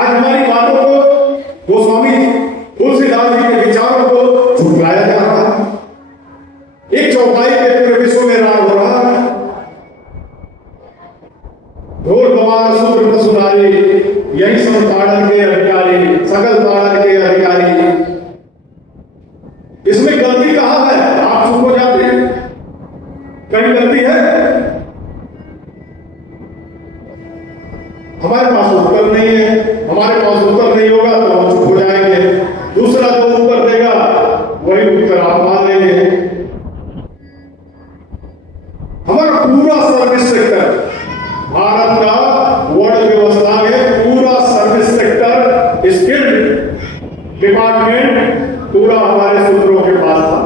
आज हमारी बातों को, गोस्वामी तुलसीदास जी के विचारों को झुठलाया जा रहा है। एक चौपाई के पूरे विश्व में राग हो रहा है। ढोल गवार सूत्र पशुनारी, यही सब ताड़न के अधिकारी, सकल ताड़न के अधिकारी। इसमें गलती कहां है? आप चुप हो जाते हैं। कहीं गलती है? हमारे पास उत्तर नहीं है। हमारे पास उत्तर नहीं होगा तो हम चुप हो जाएंगे। दूसरा जो उत्तर देगा वही उत्तर आप मान लेंगे। हमारा पूरा सर्विस सेक्टर, भारत का वर्ल्ड व्यवस्था में पूरा सर्विस सेक्टर, स्किल्ड डिपार्टमेंट पूरा हमारे शूद्रों के पास था।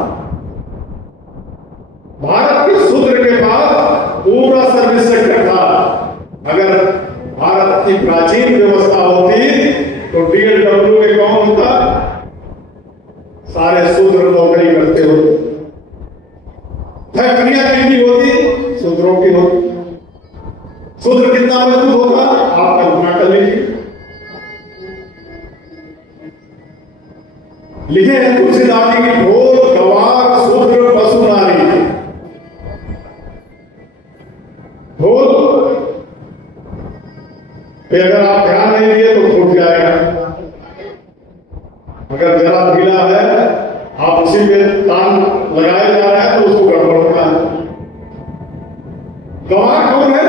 भारत के शूद्र के पास पूरा सर्विस सेक्टर था। अगर भारत की प्राचीन व्यवस्था होती तो डीएलडब्ल्यू के कौन होता? सारे शूद्र नौकरी करते होते। फैक्ट्रियां कितनी होती? शूद्रों की होती। शूद्र कितना मजबूत होगा? आप कल्पना कर लीजिए। लिखे हैं तुलसीदास जी की, ढोल गवार शूद्र पशु नारी। ढोल पे अगर आप ध्यान नहीं दिए तो फूट जाएगा। अगर जरा ढीला है, आप उसी पे तान लगाए जा रहे हैं तो उसको गड़बड़ होता है। गवार कौन है?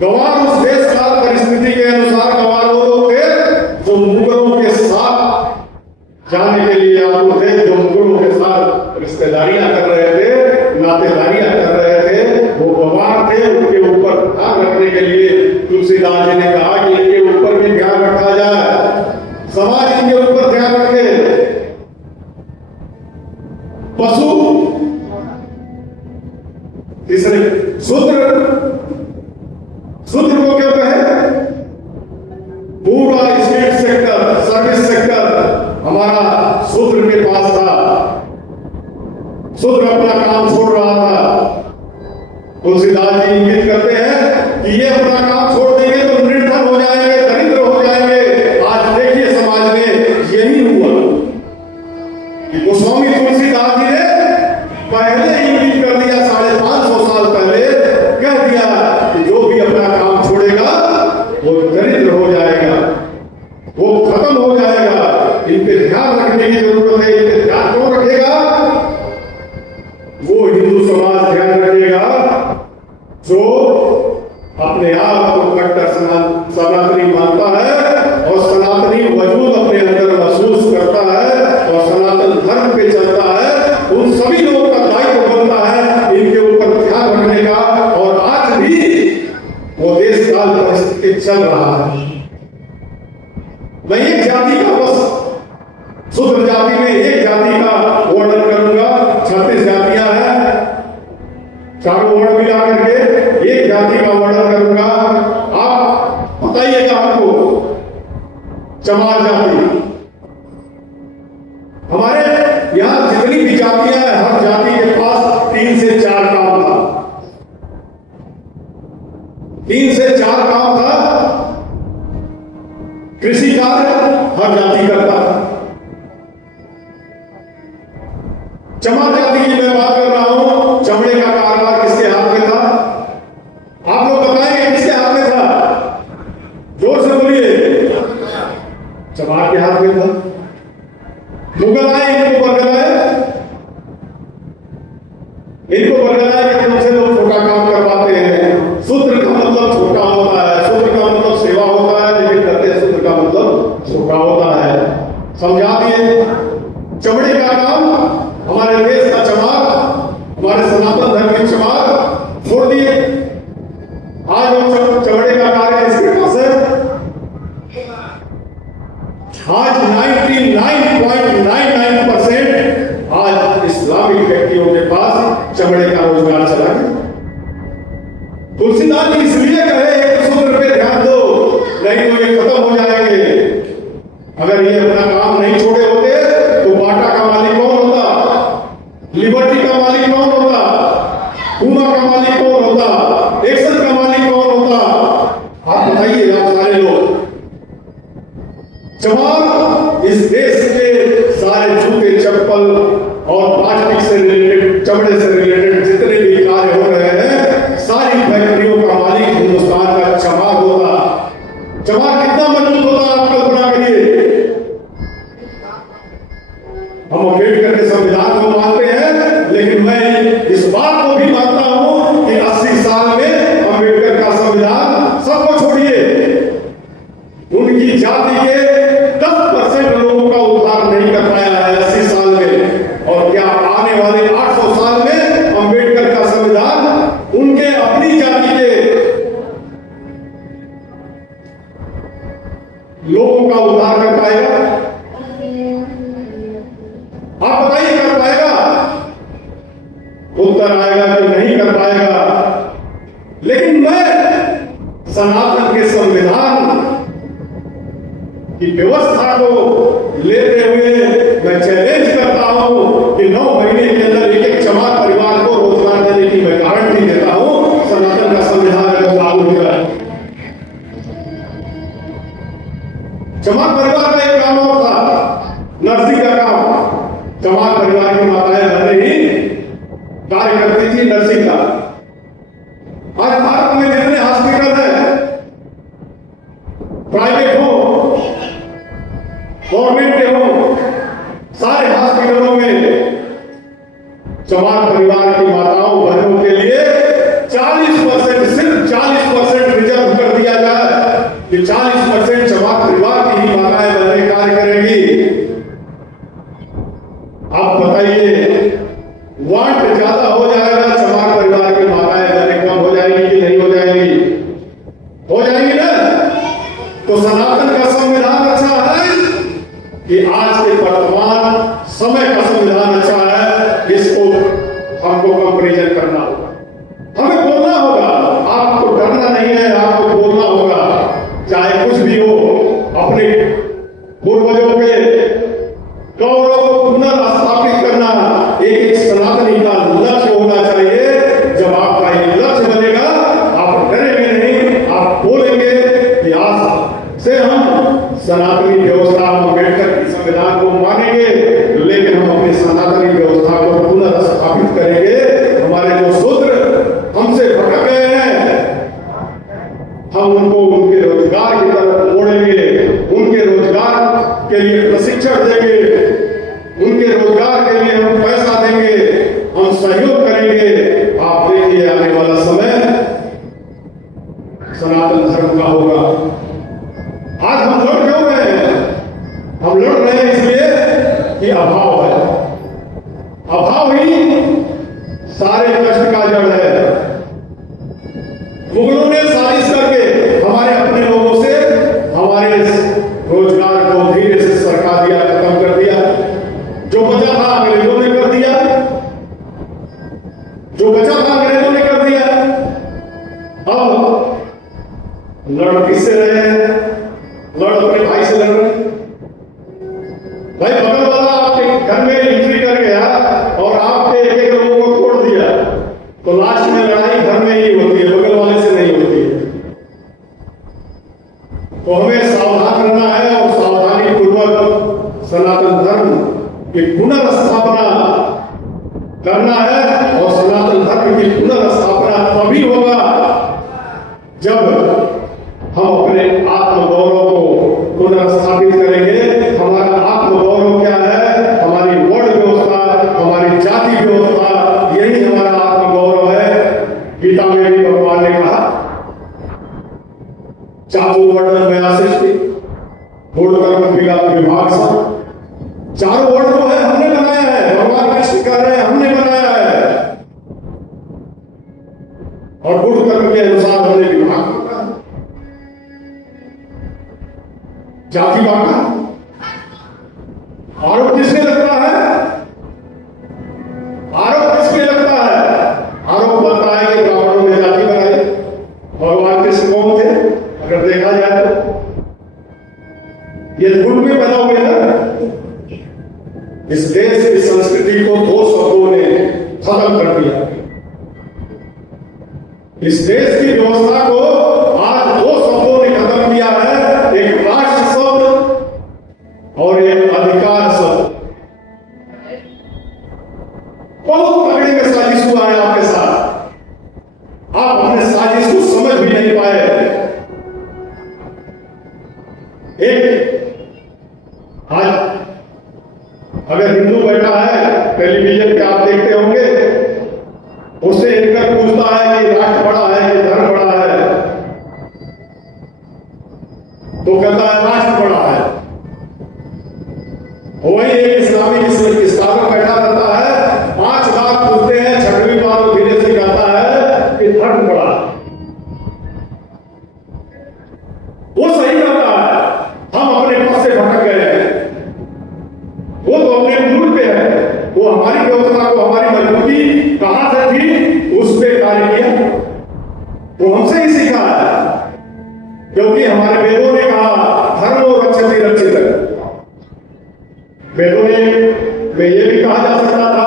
गवार उस देश काल परिस्थिति के अनुसार गवार वो लोग थे जो मुगलों के साथ जाने के लिए आतुर थे, जो मुगलों के साथ रिश्तेदारियां कर रहे थे, नातेदारियां कर रहे थे, वो गवार थे। उनके ऊपर ध्यान रखने के लिए तुलसीदास जी ने कहा कि इनके ऊपर भी ध्यान रखा जाए, समाज इनके ऊपर ध्यान रखे। पशु, तीसरे शूद्र। शूद्र को क्या कहे? पूरा स्टेट सेक्टर, सर्विस सेक्टर हमारा शूद्र के पास था। शूद्र अपना काम छोड़ रहा था। तुलसीदास जी इंगित करते हैं कि ये अपना काम छोड़ देंगे तो निर्धन हो जाएंगे, दरिद्र हो जाएंगे। आज देखिए समाज में यही हुआ कि गोस्वामी तुलसीदास जी ने पहले इंगित कर दिया, 550 साल पहले कह दिया कि जो भी अपना काम छोड़ेगा वो दरिद्र हो जाएगा, वो खत्म हो जाएगा। इन पे ध्यान रखने की जरूरत है। इन पे ध्यान कौन रखेगा? वो हिंदू समाज ध्यान रखेगा जो अपने आप को कट्टर सनातनी मानता है और सनातनी वजूद अपने अंदर महसूस करता है और सनातन धर्म पे चलता है। उन सभी लोगों का दायित्व बनता है इनके ऊपर ध्यान रखने का। और आज भी वो देश काल परिस्थिति चल रहा है। मैं एक जाति का बस शूद्र जाति में एक जाति का वर्णन करूंगा। 36 जातियां हैं, चारों वर्ण मिला करके एक जाति का वर्णन करूंगा। आप बताइएगा हमको। चमार जाति। हमारे यहां जितनी भी जातियां हैं, हर जाति के पास 3 से 4 काम था। 3 से 4 काम था। कृषि कार्य हर जाति करता था। चमार जाति की मैं बात कर रहा हूं। चमड़े का कारोबार किसके हाथ में था? आप लोग बताएंगे किसके हाथ में था? जोर से बोलिए। चमार के हाथ में था। मुगल आए, इनको बरगलाए, कि तुमसे लोग छोटा काम करवाते हैं। शूद्र का मतलब छोटा होता है, शूद्र का मतलब सेवा होता है, लेकिन कहते हैं शूद्र का मतलब छोटा होता है। समझा दिए। चमड़े का काम, हमारे देश का चमार, हमारे सनातन धर्म के चमार छोड़ दिए। आज हम चमड़े का कार्य किसके पास है? आज 99.99% आज इस्लामिक व्यक्तियों के पास चमड़े का रोजगार चला बताइए आप सारे लोग, चमार इस देश के सारे जूते चप्पल और प्लास्टिक से रिलेटेड, चमड़े से रिलेटेड जितने भी कार्य हो रहे हैं, सारी फैक्ट्रियों का मालिक हिंदुस्तान का चमार होगा। चमार कितना मजबूत होगा आप कल्पना करिए। हम अम्बेडकर के संविधान को मानते हैं, लेकिन मैं इस बात को भी मानता हूं कि 80 साल में अम्बेडकर का संविधान सबको छोड़िए, उनकी जाति के 10% लोगों का उद्धार नहीं कर पाया है 80 साल में। और क्या आने वाले 800 साल में अम्बेडकर का संविधान उनके अपनी जाति के लोगों का उद्धार कर पाएगा? आप बताइए, कर पाएगा? उत्तर आएगा कि नहीं कर पाएगा। लेकिन मैं सनातन के संविधान की व्यवस्था को लेते हुए मैं चैलेंज करता हूं कि 9 महीने के अंदर एक चमार परिवार को रोजगार देने की मैं गारंटी देता हूं, सनातन का संविधान अगर लागू हो जाए। चमार परिवार का एक काम और था, नर्सिंग का काम। चमार परिवार की माताएं बहनें ही कार्य करती थी नर्सिंग का। आज भारत में जितने हॉस्पिटल हैं, प्राइवेट हो गवर्नमेंट के हो, सारे हॉस्पिटलों में चमार परिवार की माताओं बहनों के लिए 40%, सिर्फ 40% रिजर्व कर दिया जाए कि 40% चमार परिवार की ही माताएं बहनें कार्य करेंगी। आप बताइए, वांट ज्यादा हो जाएगा, चमार परिवार की माताएं बहनें कम हो जाएगी कि नहीं हो जाएगी? हो जाएगी ना? तो सनातन का संविधान अच्छा है कि आज के वर्तमान समय का संविधान अच्छा है? इसको हमको कंपैरिजन करना होगा, हमें बोलना होगा। आपको डरना नहीं है, आपको बोलना होगा, चाहे कुछ भी हो। अपने पूर्वजों के गौरव को पुनर्स्थापित करना एक सनातनी का लक्ष्य होना चाहिए। जब आपका एक लक्ष्य बनेगा, आप डरेंगे नहीं, आप बोलेंगे कि आज से हम सनातनी व्यवस्था, अम्बेडकर के संविधान को मानेंगे, लेकिन हम अपनी सनातनी व्यवस्था को पुनर्स्थापित करेंगे। हमारे जो शूद्र हमसे भटक गए हैं, हम उनको उनके रोजगार की तरफ मोड़ेंगे, उनके रोजगार के लिए प्रशिक्षण देंगे, उनके रोजगार के लिए हम पैसा देंगे, हम सहयोग करेंगे। आप देखिए, आने वाला समय सनातन धर्म का होगा। आज हम लड़ क्यों रहे हैं? हम लड़ रहे हैं इसलिए कि अभाव है। अभाव ही सारे कष्ट का जड़ है। मुगलों ने साजिश करके हमारे अपने लोगों से हमारे रोजगार को धीरे से सरका दिया, खत्म कर दिया। जो बचा था अंग्रेजों ने कर दिया, जो बचा था अंग्रेजों ने कर दिया। अब लड़ किससे रहे हैं? लड़ अपने भाई से लड़ रहे हैं। भाई बगल वाला आपके घर में एंट्री कर गया और आपके एक लोगों को तोड़ दिया, तो लास्ट में लड़ाई घर में ही होती है, बगल वाले से नहीं होती है। तो हमें सावधान रहना है और सावधानी पूर्वक सनातन धर्म की पुनर्स्थापना करना है। और सनातन धर्म की पुनर्स्थापना तभी होगा जब हम अपने आत्मगौरव को पुनर्स्थापित करेंगे। हमारा आत्मगौरव क्या है? हमारी वर्ण व्यवस्था, हमारी जाति व्यवस्था, यही हमारा आत्मगौरव है। गीता में भी भगवान ने कहा, चारों वर्ण में सृष्टि विभाग से, चारों वर्ण जो है हमने बनाया है, भगवान कृष्ण कह रहे हैं हमने बनाया है। और गुण कर्म के अनुसार हमने विभाग बांटा, जाति बांटा। आरोप किसने लगता है? आरोप किसने लगता है? आरोप बनता है कि ब्राह्मणों ने जाति बनाई। भगवान कृष्ण कौन थे अगर देखा जाए तो? ये गुण में बना हुए ना। इस देश की संस्कृति को 2 शब्दों ने खत्म कर दिया। इस देश की व्यवस्था को आज 2 शब्दों ने एक आज अगर हिंदू बैठा है टेलीविजन पे आप देखते होंगे, उससे एंकर पूछता है कि राष्ट्र बड़ा है कि धर्म बड़ा है, तो कहता है राष्ट्र बड़ा है। वही एक इस्लामिक इस्लाम बैठा रहता है, 5 बार पूछते हैं, 6वीं बार वो धीरे से कहता है कि धर्म बड़ा है। वो सही कहता है, हम अपने पथ से भटक गए हैं। वो तो अपने मूल पे है, वो हमारी व्यवस्था को, हमारी मजबूती कहां से थी उस पे कार्य किया, वो हमसे ही सीखा है। क्योंकि हमारे वेदों ने कहा धर्मो रक्षति रक्षित। वेदों में ये भी कहा जा सकता था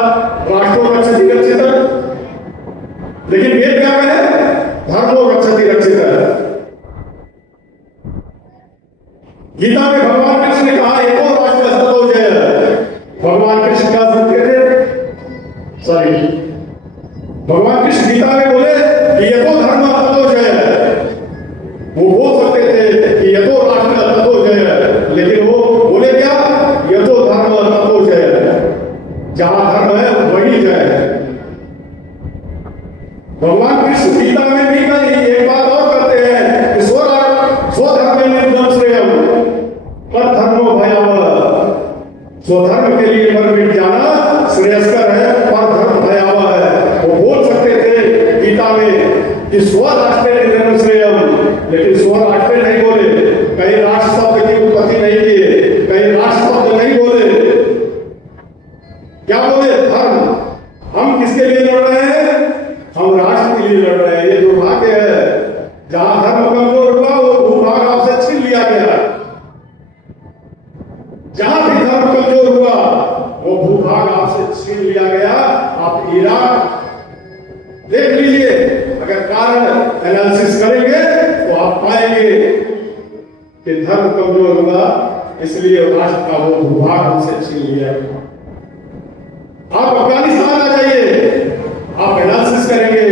राष्ट्रो रक्षति रक्षित, लेकिन वेद क्या कहे धर्मो रक्षति रक्षित। गीता में भगवान कृष्ण ने कहा एको राष्ट्र ततो जय। भगवान कृष्ण क्या समझते थे, सॉरी भगवान कृष्ण गीता में बोले कि एको धर्म ततो जय। वो बोल सकते थे कि यतो राष्ट्र ततो जय, लेकिन वो बोले क्या यतो धर्म ततो जय। जहां धर्म है वही जय है। भगवान कृष्ण गीता में भी कहीं एक बात और करते हैं कि स्वधर्म निर्दम श्रेयम पर धर्मो भयावह। स्वधर्म के लिए मर मिट जाना श्रेयस्कर है, पर धर्म भयावह है। वो बोल सकते थे गीता में कि स्वराष्ट्र निर्दम श्रेयम, लेकिन स्वराष्ट्र नहीं बोले, कहीं राष्ट्र शब्द की उत्पत्ति नहीं किए, कहीं राष्ट्र शब्द नहीं बोले। क्या बोले धर्म। हम किसके लिए लड़ रहे हैं, हम राष्ट्र के लिए लड़ रहे हैं। ये दुर्भाग्य है, जहां धर्म कमजोर हुआ वो भूभाग आपसे छीन लिया गया। जहां भी धर्म कमजोर हुआ वो भूभाग आपसे छीन लिया गया। आप इराक देख लीजिए, अगर कारण एनालिसिस करेंगे तो आप पाएंगे कि धर्म कमजोर हुआ, इसलिए राष्ट्र का वो भूभाग हमसे छीन लिया। आप अफगानिस्तान आ जाइए, आप एनालिसिस करेंगे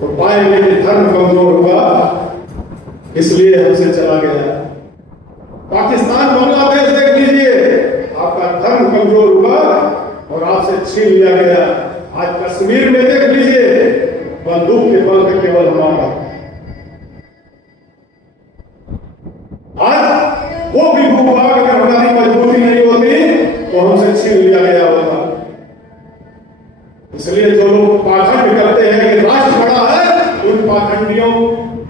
तो पाएंगे कि धर्म कमजोर हुआ, इसलिए हमसे चला गया। पाकिस्तान बांग्लादेश देख लीजिए, आपका धर्म कमजोर हुआ और आपसे छीन लिया गया। आज कश्मीर में देख लीजिए, बंदूक के बल पे केवल हमारा। आज वो भी भूभाग अगर हमारी मजबूती नहीं होती तो हमसे छीन लिया गया होता। इसलिए जो लोग पाखंड करते हैं कि राष्ट्र बड़ा है, उन पाखंडियों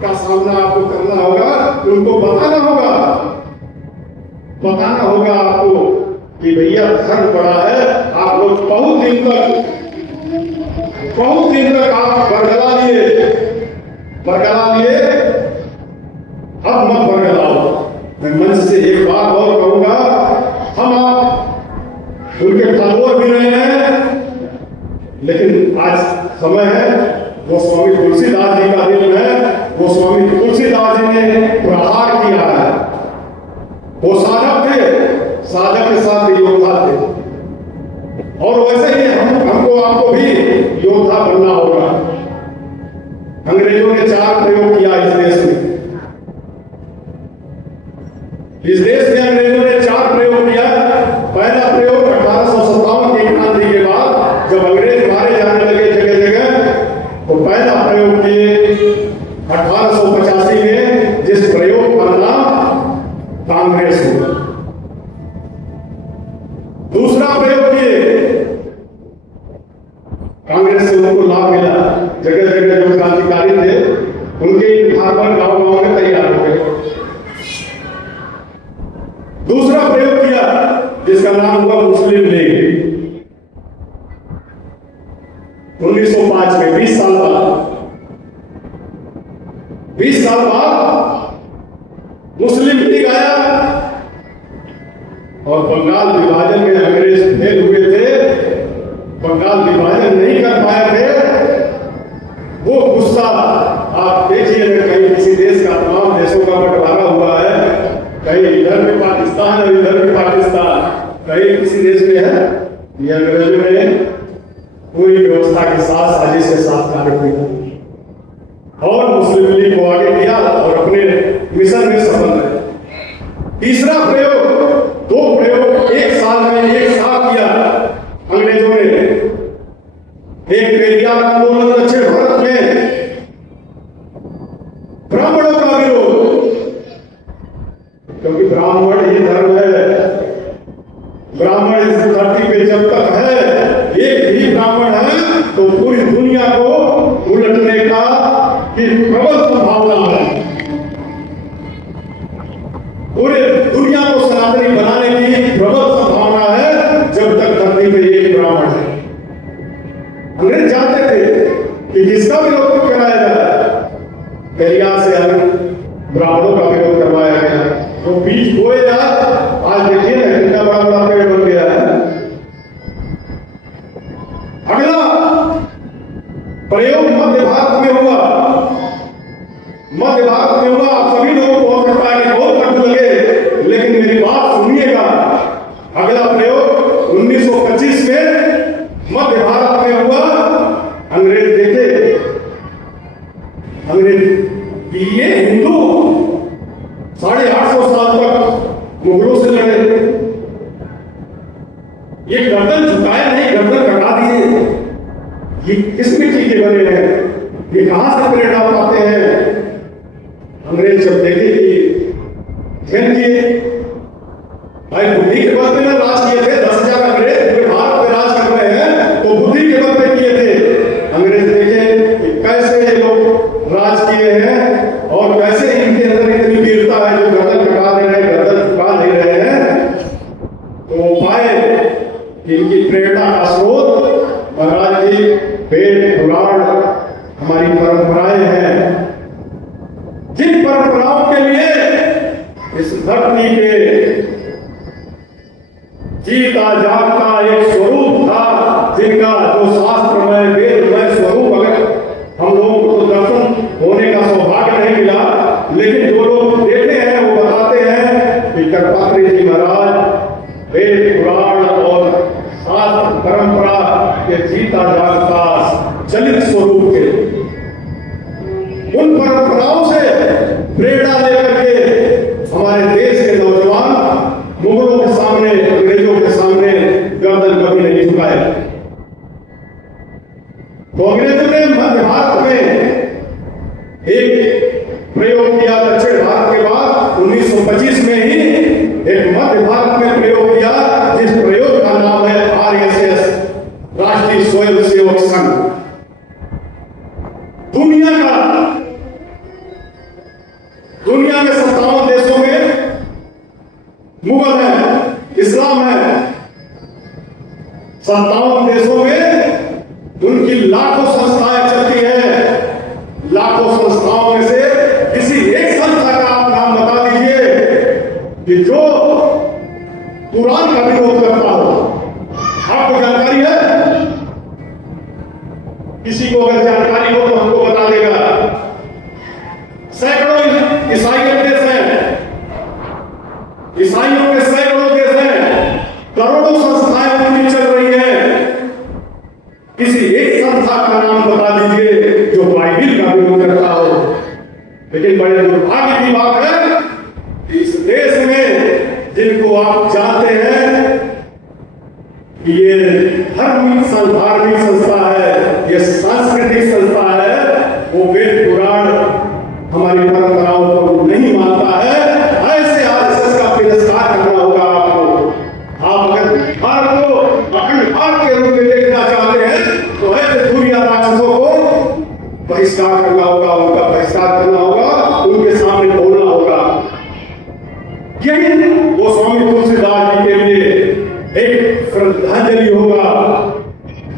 का सामना आपको करना होगा, उनको बताना होगा आपको कि भैया धर्म बड़ा है। आप लोग बहुत दिन तक आप बरगला लिए, अब मत बरगलाओ। मैं मंच से एक बात और कहूंगा, हम आप उनके फॉलोअर भी रहे हैं, लेकिन आज समय है, वो स्वामी तुलसीदास जी का दिन है। वो स्वामी तुलसीदास जी ने प्रहार किया है। वो साधक थे, साधक के साथ योद्धा थे, और वैसे ही हमको आपको भी योद्धा बनना होगा। अंग्रेजों ने 4 प्रयोग किया इस देश में। इस देश में अंग्रेजों ने 4 प्रयोग किया। पहला प्रयोग 1857 की क्रांति के बाद जब अंग्रेज मारे जाने लगे जगह जगह, तो पहला प्रयोग किए 1885 में, जिस प्रयोग का नाम कांग्रेस हुआ। दूसरा प्रयोग किए, कांग्रेस से उनको लाभ मिला। जगह जगह जो क्रांतिकारी थे उनके इंतखाब गांव में तैयार हो गए। दूसरा प्रयोग किया जिसका नाम हुआ मुस्लिम लीग। 1905 में 20 साल बाद मुस्लिम लीग आया, और बंगाल विभाजन में अंग्रेज फेल हुए थे, बंगाल विभाजन नहीं कर पाए थे। वो गुस्सा आप देखिए, कहीं किसी देश का, तमाम देशों का बंटवारा हुआ है, कहीं इधर में पाकिस्तान और इधर में पाकिस्तान, कहीं किसी देश में है। ये अंग्रेजों ने पूरी व्यवस्था के साथ साजिश के साथ कार्य किया और मुस्लिम लीग को आगे किया और अपने मिशन में सफल ब्राह्मणों का विरोध, क्योंकि ब्राह्मण ही धर्म है। ब्राह्मण इस धरती पे जब तक है, एक ही ब्राह्मण है, तो पूरी दुनिया को उलटने का की प्रबल संभावना है। पूरे दुनिया को सनातनी बनाने की प्रबल संभावना है जब तक धरती पे एक ब्राह्मण है। अंग्रेज चाहते थे कि किसका विरोध कराया जाए, पेरियार से ब्राह्मणों का विरोध करवाया गया। तो बीज बोए जा, आज देखिए ना कितना बड़ा बड़ा पेड़ बन गया है। अगला प्रयोग मध्य भारत में हुआ। मध्य भारत में हुआ, आप सभी लोगों को हो सकता है कि बहुत कठिन लगे, लेकिन मेरी बात सुनिएगा। अगला प्रयोग 1925 में मध्य भारत में हुआ। अंग्रेज देखे, अंग्रेज ये हिंदू 850 साल तक मुगलों से लड़े, ये गर्दन झुकाए नहीं, गर्दन कटा दिए। ये किस मिट्टी के बने हैं, ये कहां से प्रेरणा पाते हैं? अंग्रेज जब देखे कि ध्यान किए, भाई बुद्धि के बल पे राज किए थे, 10,000 अंग्रेज पूरे भारत पे राज कर रहे हैं, तो बुद्धि के बल पे किए थे। अंग्रेज देखे कि कैसे ये लोग राज किए हैं और कैसे इनके अंदर इतनी वीरता है, जो गर्दन कटा दे रहे हैं, गर्दन झुका दे रहे हैं। तो पाए कि इनकी प्रेरणा का स्रोत महाराज जी वेद पुराण हमारी परंपराएं हैं, जिन परंपराओं के लिए इस धरती के जीता जागता एक स्वरूप था, जिनका जो शास्त्रमय वेदमय स्वरूप अगर हम लोगों को तो दर्शन होने का सौभाग्य नहीं मिला, लेकिन जो लोग देखे हैं वो बताते हैं कि कर्पात्री जी महाराज वेद पुराण और शास्त्र परंपरा के जीता जागता चलित स्वरूप के, उन परंपराओं से प्रेरणा लेकर के हमारे देश के नौजवान मुगलों के सामने, अंग्रेजों के सामने गर्दन कभी नहीं झुकाए। तो अंग्रेजों ने मध्य भारत में एक प्रयोग किया, दक्षिण भारत के बाद 1925 में ही एक मध्य भारत में प्रयोग किया, जिस प्रयोग का नाम है RSS, राष्ट्रीय स्वयंसेवक संघ। दुनिया में 57 देशों में मुगल है, इस्लाम है। 57 देशों में उनकी लाखों संस्थाएं चलती है। लाखों संस्थाओं में से किसी एक संस्था का आप नाम बता दीजिए कि जो कुरान का विरोध करता हो। आपको जानकारी है? किसी को अगर जानकारी हो तो हमको बता देगा। सैकड़ों ईसाई देश हैं, ईसाइयों के सैकड़ों देश हैं, करोड़ों संस्थाएं उनकी चल रही हैं। किसी एक संस्था का नाम बता दीजिए जो बाइबिल का विरोध करता हो। लेकिन बड़े दुर्भाग्य की बात है कि इस देश में जिनको आप जानते हैं कि ये धार्मिक संस्था है, ये सांस्कृतिक संस्था है, वो वेद पुराण हमारी परंपराओं को नहीं मानता है, ऐसे आरएसएस का तिरस्कार करना होगा आपको। आप अगर भारत को अखंड भारत के रूप में देखना चाहते हैं तो ऐसे दुनिया राक्षसों को बहिष्कार करना होगा, उनका बहिष्कार करना होगा, उनके सामने बोलना होगा। यही वो स्वामी तुलसीदास जी के लिए एक श्रद्धांजलि होगा।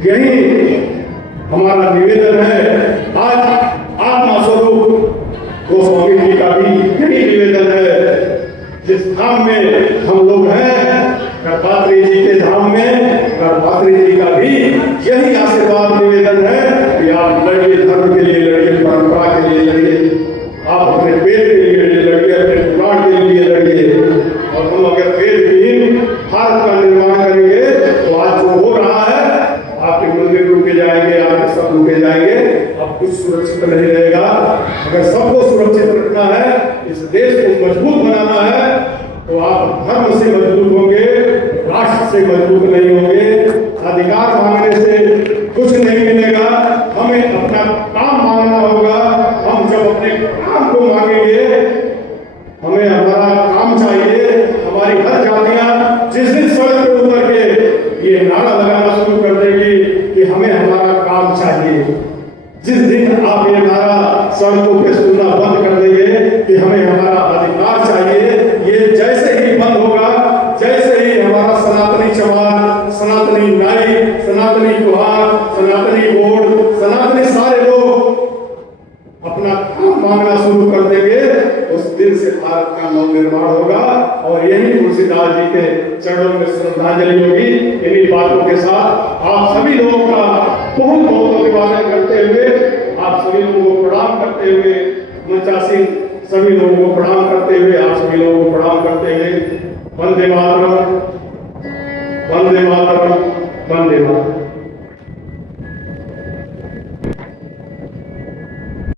यही हमारा निवेदन है। आज आत्मा स्वरूप गोस्वामी जी का भी यही निवेदन है। जिस धाम में हम लोग हैं, कर्पात्री जी के धाम में, कर्पात्री जी का भी यही आशीर्वाद निवेदन है कि आप लड़िए, धर्म के लिए लड़िए, परंपरा के लिए लड़िए, आप अपने वेद के लिए लड़िए, अपने पुराण के लिए लड़िए। और हम अगर वेद विहीन भारत का निर्माण करेंगे तो आज जो हो रहा है, आपके मंदिर रुके जाएंगे, आपके सब रुके जाएंगे, अब कुछ सुरक्षित नहीं रहेगा। अगर सबको सुरक्षित रखना है, इस देश को मजबूत बनाना है, तो आप धर्म से मजबूत होंगे, राष्ट्र से मजबूत नहीं होंगे। अधिकार मांगने से कुछ नहीं मिलेगा, हमें अपना काम मांगना होगा। हम जब अपने काम को कि हमें हमारा अधिकार चाहिए। ये जैसे ही बंद होगा, जैसे ही हमारा सनातनी चमार, सनातनी नाई, सनातनी कुहार, सनातनी बोर्ड, सनातनी सारे लोग अपना काम मांगना शुरू कर देंगे, उस दिन से भारत का नवनिर्माण होगा। और यही तुलसीदास जी के चरणों में श्रद्धांजलि होगी। इन्हीं बातों के साथ आप सभी लोगों का बहुत बहुत अभिवादन करते हुए, आप सभी लोगों को प्रणाम करते हुए, मंचासीन सभी लोगों को प्रणाम करते हुए, आप सभी लोगों को प्रणाम करते हुए, वंदे मातरम, वंदे मातरम, वंदे मातरम।